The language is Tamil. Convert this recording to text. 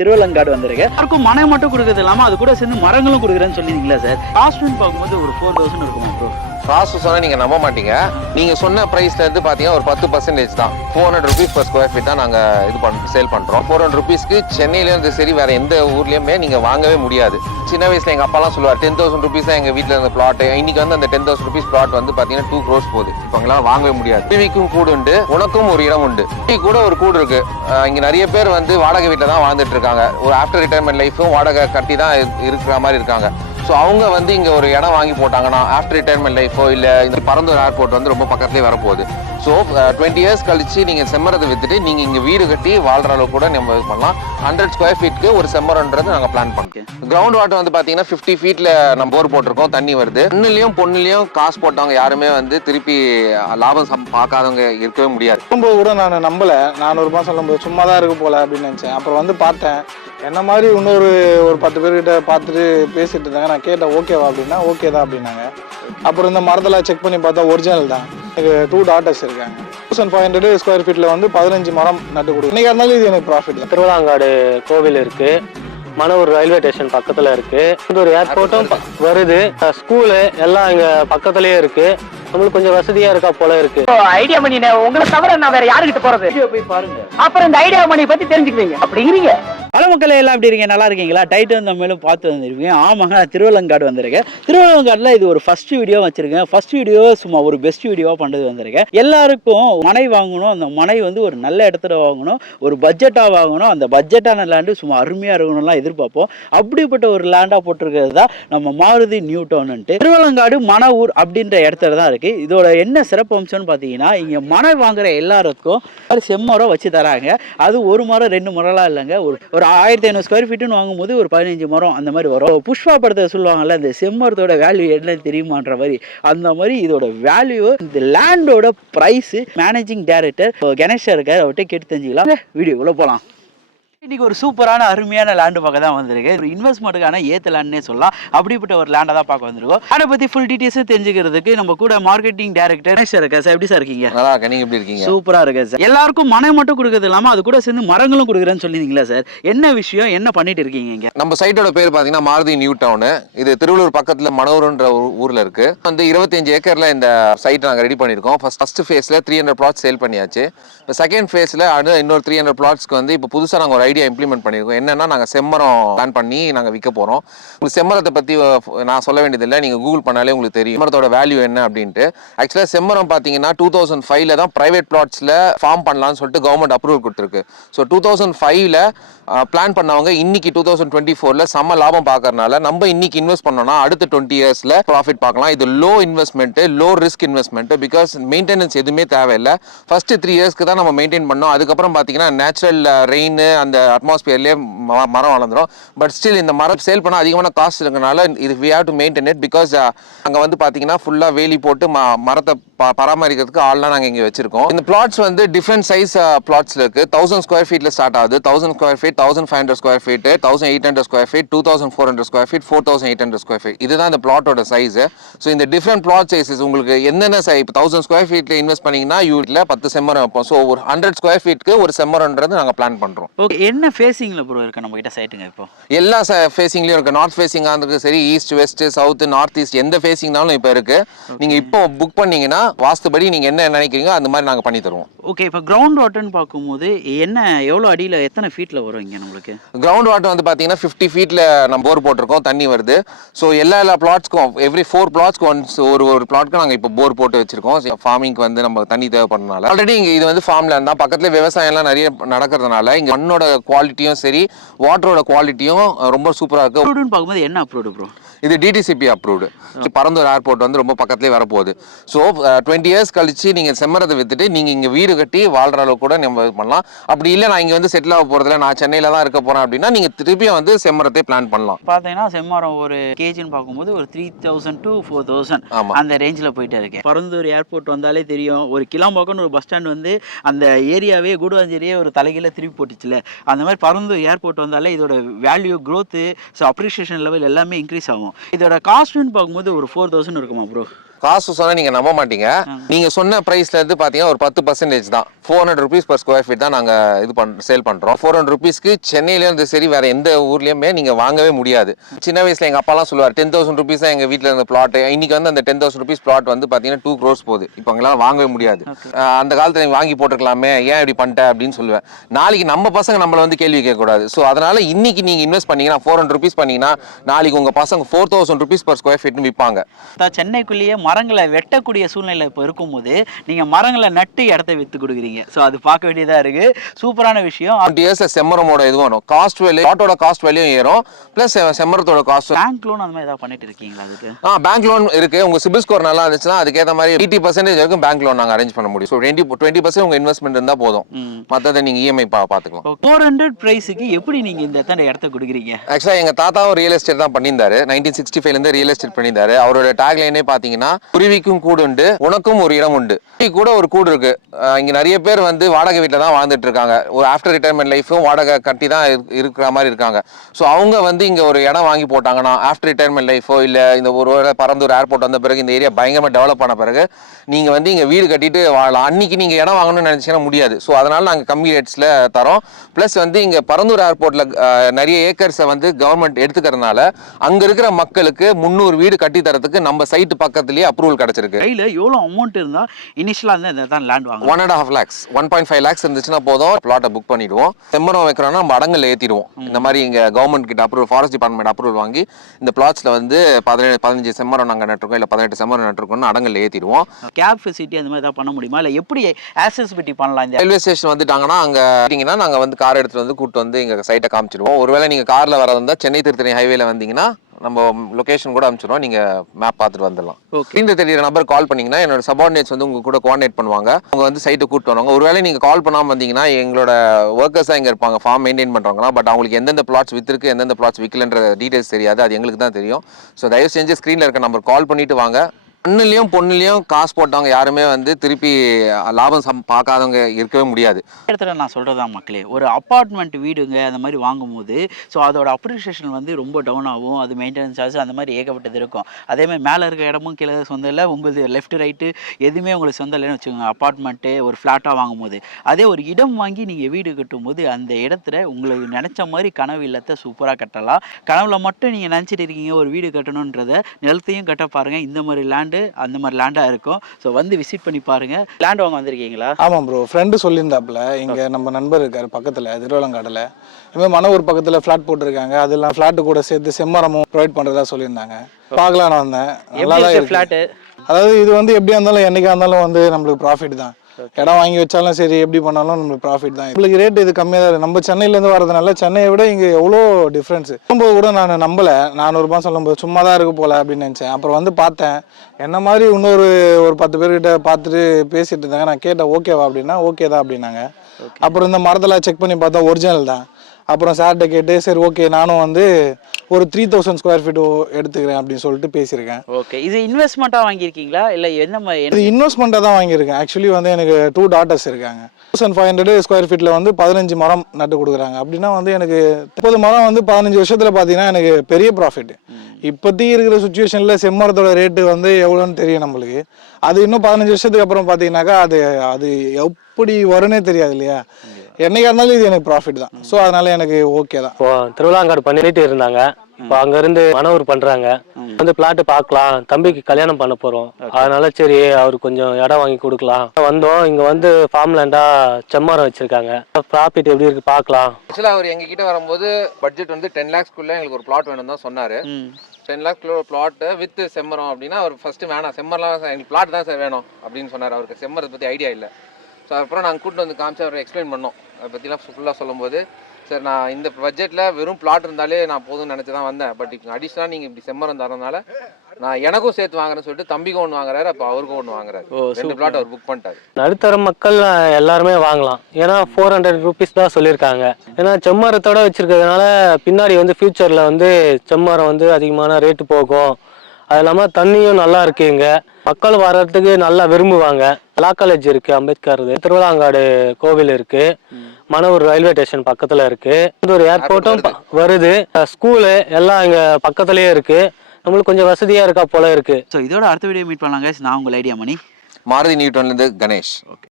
திருவள்ளங்காடு வந்திருக்கேன். யாருக்கும் மனை மட்டும் கொடுக்கறது இல்லாமல் அது கூட சேர்ந்து மரங்களும் கொடுக்குறேன்னு சொல்லியிருந்தீங்களா சார்? காஸ்ட்னு பார்க்கும்போது ஒரு 4000 இருக்குமா ப்ரோ? காசு சொன்னா நீங்க நம்ப மாட்டீங்க. நீங்க சொன்ன பிரைஸ்ல இருந்து பாத்தீங்கன்னா ஒரு 10% தான். 400 rupees per square feet தான் நாங்க சேல் பண்றோம். 400 rupeesக்கு சென்னையில இருந்து சரி வேற எந்த ஊர்லயுமே நீங்க வாங்கவே முடியாது. சின்ன வயசுல எங்க அப்பாலாம் சொல்லுவார் 10,000 rupees தான் எங்க வீட்டுல இருந்த பிளாட். இன்னைக்கு வந்து அந்த 10,000 rupees பிளாட் வந்து பாத்தீங்கன்னா 2 crores போகுது. இப்போ உங்களால வாங்கவே முடியாது. டிவிக்கும் கூடு உண்டு, உனக்கும் ஒரு இடம் உண்டு. கூட ஒரு கூடு இருக்கு. இங்க நிறைய பேர் வந்து வாடகை வீட்டுல தான் வாழ்ந்துட்டு இருக்காங்க. ஒரு ஆஃப்டர் ரிட்டையர்மெண்ட் லைஃபும் வாடகை கட்டி தான் இருக்கிற மாதிரி இருக்காங்க. ஸோ அவங்க வந்து இங்கே ஒரு இடம் வாங்கி போட்டாங்கன்னா ஆஃப்டர் ரிட்டையர்மெண்ட் லைஃபோ இல்லை இந்த பரந்தூர் ஏர்போர்ட் வந்து ரொம்ப பக்கத்துலேயே வரப்போகுது. ஸோ 20 years கழிச்சு நீங்கள் செம்மரத்தை விற்றுட்டு நீங்கள் இங்கே வீடு கட்டி வாழ்கிற அளவுக்கு கூட நம்ம இது பண்ணலாம். 100 square feetக்கு ஒரு செம்மரன்றது நாங்கள் பிளான் பண்ணுறோம். கிரவுண்ட் வாட்டர் வந்து பார்த்தீங்கன்னா 50 feetல நம்ம போர் போட்டிருக்கோம், தண்ணி வருது. பொண்ணுலையும் காசு போட்டவங்க யாருமே வந்து திருப்பி லாபம் பார்க்காதவங்க இருக்கவே முடியாது. ரொம்ப கூட நான் நம்பலை. 400 ரூபாய் சொல்லும்போது சும்மா தான் இருக்கு போல அப்படின்னு நினச்சேன். அப்புறம் வந்து பார்த்தேன், என்ன மாதிரி இன்னொரு 10 பேர்கிட்ட பார்த்துட்டு பேசிட்டு இருந்தாங்க. நான் கேட்டேன் ஓகேவா அப்படின்னா, ஓகே தான் அப்படின்னாங்க. அப்புறம் இந்த மரத்தில் செக் பண்ணி பார்த்தா ஒரிஜினல் தான். எனக்கு 2 daughters இருக்காங்க. 1500 square feetல வந்து 15 மரம் நட்டு கொடுக்கும். இன்னைக்கு இருந்தாலும் இது எனக்கு ப்ராஃபிட் தான். திருவள்ளாங்காடு கோவில் இருக்கு, மணவூர் ரயில்வே ஸ்டேஷன் பக்கத்துல இருக்கு, ஒரு ஏர்போர்ட்டும் வருது, ஸ்கூலு எல்லாம் இங்க பக்கத்துலயே இருக்கு. நம்மளுக்கு கொஞ்சம் வசதியா இருக்கா போல இருக்கு. ஐடியா மணி உங்களை தவிர நான் வேற யாருக்கிட்ட போறது? போய் பாருங்க, அப்புறம் இந்த ஐடியா மணி பத்தி தெரிஞ்சுக்குவீங்க. அப்படிங்கிறீங்க. பல மக்கள் எல்லாம் எப்படி இருக்கீங்க? நல்லா இருக்கீங்களா? டைட்டன் தமிழும் பார்த்து வந்துருக்கீங்க. ஆமாங்க, நான் திருவள்ளங்காடு வந்திருக்கேன். திருவள்ளங்காட்டில் இது ஒரு ஃபர்ஸ்ட் வீடியோ வச்சிருக்கேன். ஃபர்ஸ்ட் வீடியோ சும்மா ஒரு பெஸ்ட் வீடியோவாக பண்ணுறது வந்திருக்கேன். எல்லாருக்கும் மனை வாங்கணும், அந்த மனை வந்து ஒரு நல்ல இடத்துல வாங்கணும், ஒரு பட்ஜெட்டாக வாங்கணும், அந்த பட்ஜெட்டான லேண்டு சும்மா அருமையாக இருக்கணும்லாம் எதிர்பார்ப்போம். அப்படிப்பட்ட ஒரு லேண்டாக போட்டிருக்கிறது தான் நம்ம மாருதி நியூ டவுன்ட்டு. திருவள்ளங்காடு மணவூர் அப்படின்ற இடத்துல தான் இருக்குது. இதோட என்ன சிறப்பு அம்சம்னு பார்த்தீங்கன்னா, இங்கே மனை வாங்குற எல்லாருக்கும் செம்மரம் வச்சு தராங்க. அது ஒரு மரம் 2 மரம்லாம் இல்லைங்க. ஒரு 1500 ஸ்கொயர் ஃபீட்டுன்னு வாங்கும்போது ஒரு 15 மரம் அந்த மாதிரி வரும். புஷ்பா படத்தை சொல்லுவாங்கல்ல, இந்த செம்மரத்தோட வேல்யூ என்ன தெரியுமான்ற மாதிரி, அந்த மாதிரி இதோட வேல்யூ, இந்த லேண்டோட ப்ரைஸ் மேனேஜிங் டைரக்டர் கணேஷ் இருக்கார், அவர்கிட்ட கேட்டு தெரிஞ்சுக்கலாம். வீடியோக்குள்ள போகலாம். இன்னைக்கு ஒரு சூப்பரான அருமையான லேண்டு பார்க்க தான் வந்திருக்கு. ஒரு இன்வெஸ்ட்மெண்ட்டுக்கான ஏற்ற லேண்ட்னே சொல்லலாம். அப்படிப்பட்ட ஒரு லேண்டை தான் பார்க்க வந்திருக்கோம். அதை பற்றி ஃபுல் டீட்டெயில்ஸும் தெரிஞ்சுக்கிறதுக்கு நம்ம கூட மார்க்கெட்டிங் டைரக்டர் கணேஷ் இருக்கா சார். எப்படி சார் இருக்கீங்க? நல்லா இருக்கேன். நீங்க எப்படி இருக்கீங்க? சூப்பராக இருக்கு சார். எல்லாருக்கும் மனை மட்டும் கொடுக்கறது இல்லாமல் அது கூட சேர்ந்து மரங்களும் கொடுக்குறேன்னு சொல்லியிருந்தீங்களா சார்? என்ன விஷயம், என்ன பண்ணிட்டு இருக்கீங்க இங்கே? நம்ம சைட்டோட பேர் பார்த்தீங்கன்னா மாருதி நியூ டவுன். இது திருவள்ளூர் பக்கத்தில் மணவூர்ன்ற ஊரில் இருக்கு. வந்து 25 ஏக்கர்ல இந்த சைட் நாங்கள் ரெடி பண்ணியிருக்கோம். ஃபர்ஸ்ட் ஃபேஸில் 300 plots சேல் பண்ணியாச்சு. இப்போ செகண்ட் ஃபேஸில் இன்னொரு 300 plotsக்கு வந்து இப்போ புதுசாக நாங்கள் ஒரு ஐடியா இம்ப்ளிமெண்ட் பண்ணியிருக்கோம். என்னன்னா, நாங்கள் செம்மரம் பிளான் பண்ணி நாங்கள் விற்க போகிறோம். உங்களுக்கு செம்மரத்தை பற்றி நான் சொல்ல வேண்டியதில்லை, நீங்கள் கூகுள் பண்ணாலே உங்களுக்கு தெரியும் செம்மரத்தோட வேல்யூ என்ன அப்படின்ட்டு. ஆக்சுவலாக செம்மரம் பார்த்தீங்கன்னா 2005ல தான் ப்ரைவேட் பிளாட்ஸில் ஃபார்ம் பண்ணலாம்னு சொல்லிட்டு கவர்மெண்ட் அப்ரூவல் கொடுத்துருக்கு. ஸோ 2005ல பிளான் பண்ணவங்க இன்னைக்கு 2024ல செம்ம லாபம் பார்க்கறதுனால நம்ம இன்னைக்கு இன்வெஸ்ட் பண்ணோம்னா அடுத்த 20 yearsல ப்ராஃபிட் பார்க்கலாம். இது low investment, low risk investment. Because maintenance எதுவுமே தேவையில்லை. ஃபர்ஸ்ட் 3 yearsக்கு தான் நம்ம மெயின்டைன் பண்ணோம். அதுக்கப்புறம் பார்த்தீங்கன்னா நேச்சுரல் ரெயின் அந்த அட்மாஸ்பியர்லேயே மரம் வளர்ந்துடும். பட் ஸ்டில் இந்த மரம் சேல் பண்ண அதிகமான காஸ்ட் இருக்கனால இது we have to maintain it. Because அங்கே வந்து பார்த்தீங்கன்னா ஃபுல்லாக வேலி போட்டு மரத்தை பராமரிக்கிறதுக்கு ஆள்லாம் நாங்கள் இங்கே வச்சிருக்கோம். இந்த பிளாட்ஸ் வந்து டிஃப்ரெண்ட் சைஸ் பிளாட்ஸ்ல இருக்கு. 1000 square feetல ஸ்டார்ட் ஆகுது. 1000 square feet, 1500 square feet, 1800 square feet, 2400 square feet, 4800 square feet. இதுதான் இந்த பிளாட்டோட சைஸ். ஸோ இந்த டிஃப்ரெண்ட் பிளாட் சைஸஸ் உங்களுக்கு என்னென்ன சைஸ், இப்போ 1000 square feetல இன்வெஸ்ட் பண்ணீங்கன்னா யூட்ல 10 செம்மரம் வைப்போம். ஸோ ஒரு 100 square feetக்கு ஒரு செம்மரம்ன்றது நாங்கள் பிளான் பண்றோம். ஓகே, என்ன ஃபேஸிங்ல ப்ரோ இருக்கு நம்ம கிட்ட சைட்டுங்க? இப்போ எல்லா ஃபேஸிங்லயும் இருக்கு. நார்த் ஃபேஸிங்காக இருக்கு, சரி east west south north east எந்த ஃபேஸிங்னாலும் இப்போ இருக்கு. நீங்க இப்போ புக் பண்ணீங்கன்னா வாஸ்துபடி நீங்க என்ன நினைக்கிறீங்க அந்த மாதிரி நாங்கள் பண்ணி தருவோம். ஓகே, இப்போ கிரவுண்ட் வாட்டர்னு பார்க்கும்போது என்ன எவ்வளோ அடியில் எத்தனை ஃபீட்டில் வரும் இங்கே நம்மளுக்கு? கிரவுண்ட் வாட்டர் வந்து பார்த்தீங்கன்னா 50 feetல நம்ம போர் போட்டிருக்கோம், தண்ணி வருது. ஸோ எல்லா பிளாட்ஸ்க்கும் எவ்ரி 4 plotsக்கு ஒன்ஸ் ஒரு பிளாட்க்கு நாங்கள் இப்போ போர் போட்டு வச்சிருக்கோம். ஃபார்மிங்க்கு வந்து நம்ம தண்ணி தேவைப்படுறதுனால ஆல்ரெடி இங்கே இது வந்து ஃபார்ம்ல இருந்தால் பக்கத்தில் விவசாயம்லாம் நிறைய நடக்கிறதுனால இங்கே மண்ணோட குவாலிட்டியும் சரி வாட்டரோட குவாலிட்டியும் ரொம்ப சூப்பராக இருக்கு. அப்ரூவ்டுன்னு பார்க்கும்போது என்ன அப்ரூவ்டு ப்ரோ? இது டிடிசிபி அப்ரூவ்டு. பரந்தூர் ஏர்போர்ட் வந்து ரொம்ப பக்கத்துலேயே வரப்போகுது. ஸோ 20 years கழிச்சு நீங்கள் செம்மரத்தை விற்றுட்டு நீங்கள் இங்கே வீடு கட்டி வாழ்கிற அளவுக்கு கூட நம்ம இது பண்ணலாம். அப்படி இல்லை நான் இங்கே வந்து செட்டில் ஆக போகிறதில்ல, நான் சென்னையில் தான் இருக்க போகிறேன் அப்படின்னா நீங்கள் திருப்பியும் வந்து செம்மரத்தை பிளான் பண்ணலாம். பார்த்தீங்கன்னா செம்மரம் ஒரு கேஜின்னு பார்க்கும்போது ஒரு 3000 to 4000 அந்த ரேஞ்சில் போயிட்டு இருக்கேன். பரந்தூர் ஏர்போர்ட் வந்தாலே தெரியும், ஒரு கிளாம்பாக்கம்னு ஒரு பஸ் ஸ்டாண்ட் வந்து அந்த ஏரியாவே கூடுவாஞ்சேரியே ஒரு தலைகீழ திருப்பி போட்டுச்சுல, அந்த மாதிரி பரந்தூர் ஏர்போர்ட் வந்தாலே இதோட value growth, so appreciation level எல்லாமே இன்க்ரீஸ் ஆகும். இதோட காஸ்ட்னு பார்க்கும்போது ஒரு 4000 இருக்குமா ப்ரோ? காசு சொன்னா நீங்க நம்ப மாட்டீங்க. நீங்க சொன்ன பிரைஸ்ல இருந்து பாத்தீங்கன்னா ஒரு 10% தான். 400 rupees per square feet தான் நாங்க சேல் பண்றோம். 400 rupeesக்கு சென்னையில இருந்து சரி வேற எந்த ஊர்லயுமே நீங்க வாங்கவே முடியாது. சின்ன வயசுல எங்க அப்பா எல்லாம் சொல்லுவார் 10,000 rupees தான் எங்க வீட்டுல இருந்த பிளாட். இன்னைக்கு வந்து அந்த 10,000 rupees பிளாட் வந்து பாத்தீங்கன்னா 2 crores போகுது. இப்போ எங்களால வாங்கவே முடியாது. அந்த காலத்துல நீங்க வாங்கி போட்டுருக்கலாமே, ஏன் இப்படி பண்ணிட்ட அப்படின்னு சொல்லுவேன். நாளைக்கு நம்ம பசங்க நம்மள வந்து கேள்வி கேட்க கூடாது. ஸோ அதனால இன்னைக்கு நீங்க இன்வெஸ்ட் பண்ணீங்கன்னா 400 rupees பண்ணீங்கன்னா நாளைக்கு உங்க பசங்க 4,000 rupees per square feet விற்பாங்க. சென்னைக்குள்ளேயே மரங்களை வெட்டக்கூடிய சூழ்நிலை இப்போ இருக்கும்போது நீங்க மரங்களை நட்டு இடத்த வித்து கொடுக்குறீங்க. ஸோ அது பார்க்க வேண்டியதா இருக்கு. சூப்பரான விஷயம். 20 years செம்மரமோட இது வரும். காஸ்ட் வேல்யூ பிளாட்டோட காஸ்ட் வேல்யூ ஏறும். பிளஸ் செம்மரத்தோட காஸ்ட். பேங்க் லோன் அந்த மாதிரி ஏதாவது பண்ணிட்டு இருக்கீங்களா அதுக்கு? பேங்க் லோன் இருக்கு. உங்க சிபில் ஸ்கோர் நல்லா இருந்துச்சுன்னா அதுக்கேற்ற மாதிரி 80% வரைக்கும் பேங்க் லோன் நாங்க அரேஞ்ச் பண்ண முடியும். ஸோ 20% உங்க இன்வெஸ்ட்மெண்ட் இருந்தா போதும். மற்றதை நீங்க இஎம்ஐ பாத்துக்கலாம். 400 பிரைஸுக்கு எப்படி நீங்க இந்த இடத்த கொடுக்குறீங்க? ஆக்சுவலா எங்க தாத்தாவும் ரியல் எஸ்டேட் தான் பண்ணியிருந்தாரு. 1965 இருந்து ரியல் எஸ்டேட் பண்ணியிருந்தாரு. அவரோட டேக் லைனே பாத்தீங்கன்னா குருவிக்கும் கூடு உண்டு, உனக்கும் ஒரு இடம் உண்டு. கூட ஒரு கூடு இருக்கு. இங்க நிறைய பேர் வந்து வாடகை வீட்டில் தான் வாழ்ந்துட்டு இருக்காங்க. ஒரு ஆஃப்டர் ரிட்டையர்மெண்ட் லைஃபும் வாடகை கட்டி தான் இருக்கிற மாதிரி இருக்காங்க. ஸோ அவங்க வந்து இங்க ஒரு இடம் வாங்கி போட்டாங்கன்னா ஆஃப்டர் ரிட்டையர்மெண்ட் லைஃபோ இல்ல இந்த ஒரு பரந்தூர் ஏர்போர்ட் வந்த பிறகு இந்த ஏரியா பயங்கரமா டெவலப் ஆன பிறகு நீங்க வந்து இங்க வீடு கட்டிட்டு வாழலாம். அன்னைக்கு நீங்க இடம் வாங்கணும்னு நினைச்சீங்கன்னா முடியாது. ஸோ அதனால நாங்க கம்மி ரேட்ஸ்ல தரோம். பிளஸ் வந்து இங்க பரந்தூர் ஏர்போர்ட்ல நிறைய ஏக்கர்ஸை வந்து கவர்மெண்ட் எடுத்துக்கிறதுனால அங்க இருக்கிற மக்களுக்கு 300 வீடு கட்டி தரத்துக்கு நம்ம சைட் பக்கத்துலயே அப்ரூவல் கிடைச்சிருக்கு. கையில எவ்வளவு அமௌண்ட் இருந்தா இனிஷியலா தான் லேண்ட் வாங்க? 1.5 lakhs 1.5 lakhs இருந்துச்சுன்னா போதும், பிளாட்டை புக் பண்ணிடுவோம். செம்மரம் வைக்கிறோம்னா நம்ம அடங்கல் ஏத்திடுவோம். இந்த மாதிரி இங்க கவர்மெண்ட் கிட்ட அப்ரூவல், ஃபாரஸ்ட் டிபார்ட்மெண்ட் அப்ரூவல் வாங்கி இந்த பிளாட்ஸ்ல வந்து 15 செம்மரம் நாங்க நட்டுருக்கோம் இல்ல 18 செம்மரம் நட்டுருக்கோம்னு அடங்கல் ஏத்திடுவோம். கேப் ஃபெசிலிட்டி அந்த மாதிரி ஏதாவது பண்ண முடியுமா? இல்ல எப்படி ஆக்சஸிபிலிட்டி பண்ணலாம்? இந்த ரயில்வே ஸ்டேஷன் வந்துட்டாங்கன்னா அங்க நாங்க வந்து கார் எடுத்துட்டு வந்து கூட்டு வந்து எங்க சைட்டை காமிச்சிடுவோம். ஒருவேளை நீங்க கார்ல வரதா இருந்தா சென்னை திருத்தணி ஹைவேல வந்தீங்கன்னா நம்ம லொகேஷன் கூட அனுப்பிச்சிடுவோம். நீங்க மேப் பார்த்துட்டு வந்துடலாம். ஸ்க்ரீன்ல தெரியுற நம்பர் கால் பண்ணீங்கன்னா என்னோட சபார்டினேட்ஸ் வந்து உங்க கூட கோஆர்டினேட் பண்ணுவாங்க. அவங்க வந்து சைட்டை கூட்டு வருவாங்க. ஒருவேளை நீங்க கால் பண்ணாம வந்தீங்கன்னா எங்களோட ஒர்க்கர்ஸ் தான் இங்க இருப்பாங்க, ஃபார்ம் மெயின்டைன் பண்றவங்க. பட் அவங்களுக்கு எந்தெந்த பிளாட்ஸ் வித்திருக்கு எந்தெந்த பிளாட்ஸ் விற்கலன்ற டீடைல்ஸ் தெரியாது. அது எங்களுக்கு தான் தெரியும். ஸோ தயவு செஞ்சு ஸ்க்ரீன்ல இருக்க நம்பர் கால் பண்ணிட்டு வாங்க. பொண்ணுலயும் காசு போட்டவங்க யாருமே வந்து திருப்பி லாபம் பார்க்காதவங்க இருக்கவே முடியாது. இடத்துல நான் சொல்றதான் மக்களே, ஒரு அப்பார்ட்மெண்ட் வீடுங்க அந்த மாதிரி வாங்கும்போது ஸோ அதோட அப்ரிசியேஷன் வந்து ரொம்ப டவுன் ஆகும். அது மெயின்டெனன்ஸ் சார்ஜ் அந்த மாதிரி ஏகப்பட்டது இருக்கும். அதேமாதிரி மேலே இருக்க இடமும் கீழே சொந்தம் இல்லை, உங்களுக்கு லெஃப்ட் ரைட்டு எதுவுமே உங்களுக்கு சொந்தம் இல்லைன்னு வச்சுக்கோங்க. அப்பார்ட்மெண்ட்டு ஒரு ஃப்ளாட்டாக வாங்கும்போது அதே ஒரு இடம் வாங்கி நீங்கள் வீடு கட்டும்போது அந்த இடத்துல உங்களுக்கு நினச்ச மாதிரி கனவு இல்லத்தை சூப்பராக கட்டலாம். கனவுல மட்டும் நீங்கள் நினச்சிட்டு இருக்கீங்க ஒரு வீடு கட்டணுன்றதை, நிலத்தையும் கட்ட பாருங்கள். இந்த மாதிரி லேண்ட் அந்த மாதிரி லேண்டா இருக்கும். ஸோ வந்து விசிட் பண்ணி பாருங்க. லேண்ட் வாங்க வந்திருக்கீங்களா? ஆமாம் ப்ரோ, ஃப்ரெண்டு சொல்லியிருந்தாப்புல இங்கே நம்ம நண்பர் இருக்கார் பக்கத்தில் திருவள்ளங்காட்டில். இதுமாதிரி மணவூர் பக்கத்தில் ஃப்ளாட் போட்டிருக்காங்க. அதெல்லாம் ஃப்ளாட்டு கூட சேர்த்து செம்மரமும் ப்ரொவைட் பண்ணுறதா சொல்லியிருந்தாங்க. பார்க்கலான்னு வந்தேன். நல்லா தான் இருக்கு ஃப்ளாட்டு. அதாவது இது வந்து எப்படியா இருந்தாலும் என்னைக்கா இருந்தாலும் வந்து நம்மளுக்கு ப்ராஃபிட் தான். இடம் வாங்கி வச்சாலும் சரி, எப்படி பண்ணாலும் நம்மளுக்கு ப்ராஃபிட் தான். நம்மளுக்கு ரேட் இது கம்மியாக தான் இருக்குது. நம்ம சென்னையிலேருந்து வரதுனால சென்னையை விட இங்கே எவ்வளோ டிஃப்ரென்ஸு. சொல்லும்போது கூட நான் நம்பலை, 400 ரூபாய் சொல்லும்போது சும்மா தான் இருக்கு போல அப்படின்னு நினச்சேன். அப்புறம் வந்து பார்த்தேன், என்ன மாதிரி இன்னொரு 10 பேர்கிட்ட பார்த்துட்டு பேசிட்டு இருந்தாங்க. நான் கேட்டேன் ஓகேவா அப்படின்னா, ஓகே தான் அப்படின்னாங்க. அப்புறம் இந்த மரத்தில் செக் பண்ணி பார்த்தா ஒரிஜினல் தான். அப்புறம் சார்கிட்ட கேட்டு சரி ஓகே நானும் வந்து ஒரு 3000 ஸ்கொயர் ஃபீட் எடுத்துக்கிறேன் அப்படின்னு சொல்லிட்டு பேசியிருக்கேன். ஓகே, இது இன்வெஸ்ட்மெண்ட்டாக வாங்கியிருக்கீங்களா இல்லை என்ன மாதிரி? இது இன்வெஸ்ட்மெண்ட்டாக தான் வாங்கியிருக்கேன். ஆக்சுவலி வந்து எனக்கு 2 daughters இருக்காங்க. 1500 ஸ்கொயர் ஃபீட்டில் வந்து 15 மரம் நட்டு கொடுக்குறாங்க. அப்படின்னா வந்து எனக்கு 30 மரம் வந்து 15 வருஷத்தில் பார்த்தீங்கன்னா எனக்கு பெரிய ப்ராஃபிட். இப்போதைக்கு இருக்கிற சுச்சுவேஷனில் செம்மரத்தோட ரேட்டு வந்து எவ்வளோன்னு தெரியும் நம்மளுக்கு. அது இன்னும் 15 வருஷத்துக்கு அப்புறம் பார்த்தீங்கன்னாக்கா அது எப்படி வரும்னே தெரியாது இல்லையா. என்னைக்கா இருந்தாலும் இது எனக்கு ப்ராஃபிட் தான். ஸோ அதனால எனக்கு ஓகே தான். இப்போ திருவிழாங்காடு பண்ணிட்டு இருந்தாங்க. இப்போ அங்கேருந்து மணவூர் பண்ணுறாங்க. வந்து பிளாட்டு பார்க்கலாம், தம்பிக்கு கல்யாணம் பண்ண போகிறோம். அதனால சரி அவருக்கு கொஞ்சம் இடம் வாங்கி கொடுக்கலாம் வந்தோம். இங்கே வந்து ஃபார்ம் லேண்டாக செம்மரம் வச்சுருக்காங்க. ப்ராஃபிட் எப்படி இருக்குது பார்க்கலாம். ஆக்சுவலாக அவர் எங்ககிட்ட வரும்போது பட்ஜெட் வந்து 10 lakhsக்குள்ளே எங்களுக்கு ஒரு பிளாட் வேணும் தான் சொன்னார். 10 lakh பிளாட் வித் செம்மரம் அப்படின்னா அவர் ஃபஸ்ட்டு வேணாம், செம்மரம்லாம் எங்களுக்கு பிளாட் தான் சார் வேணும் அப்படின்னு சொன்னார். அவருக்கு செம்மரத்தை பற்றி ஐடியா இல்லை. ஸோ அப்புறம் நாங்கள் கூப்பிட்டு வந்து காமிச்சு அவர் எக்ஸ்பிளைன் பண்ணோம். அதை பற்றிலாம் ஃபுல்லாக சொல்லும்போது சார் நான் இந்த பட்ஜெட்டில் வெறும் பிளாட் இருந்தாலே நான் போதும்னு நினச்சி தான் வந்தேன். பட் இப்போ அடிஷ்னலாக நீங்கள் இப்படி செம்மரம் தரதுனால நான் எனக்கும் சேர்த்து வாங்குறேன்னு சொல்லிட்டு தம்பிக்கும் ஒன்று வாங்குறாரு, அப்போ அவருக்கும் ஒன்று வாங்குறாரு. 2 பிளாட் அவர் புக் பண்ணிட்டாரு. நடுத்தர மக்கள் எல்லாருமே வாங்கலாம். ஏன்னா 400 rupees தான் சொல்லியிருக்காங்க. ஏன்னா செம்மரத்தோட வச்சிருக்கிறதுனால பின்னாடி வந்து ஃபியூச்சரில் வந்து செம்மரம் வந்து அதிகமான ரேட்டு போகும். அது இல்லாமல் தண்ணியும் நல்லா இருக்கு. இங்க மக்கள் வர்றதுக்கு நல்லா விரும்புவாங்க. லா காலேஜ் இருக்கு, அம்பேத்கர், திருவிழாங்காடு கோவில் இருக்கு, மணவூர் ரயில்வே ஸ்டேஷன் பக்கத்துல இருக்கு, ஒரு ஏர்போர்ட்டும் வருது, ஸ்கூலு எல்லாம் இங்க பக்கத்துலயே இருக்கு. நம்மளுக்கு கொஞ்சம் வசதியாக இருக்கா போல இருக்குது. ஸோ இதோட அடுத்த வீடியோ மீட் பண்ணலாம் guys. நான் உங்கள் ஐடியா மணி. மாருதி நியூட்டன்லேருந்து கணேஷ். ஓகே.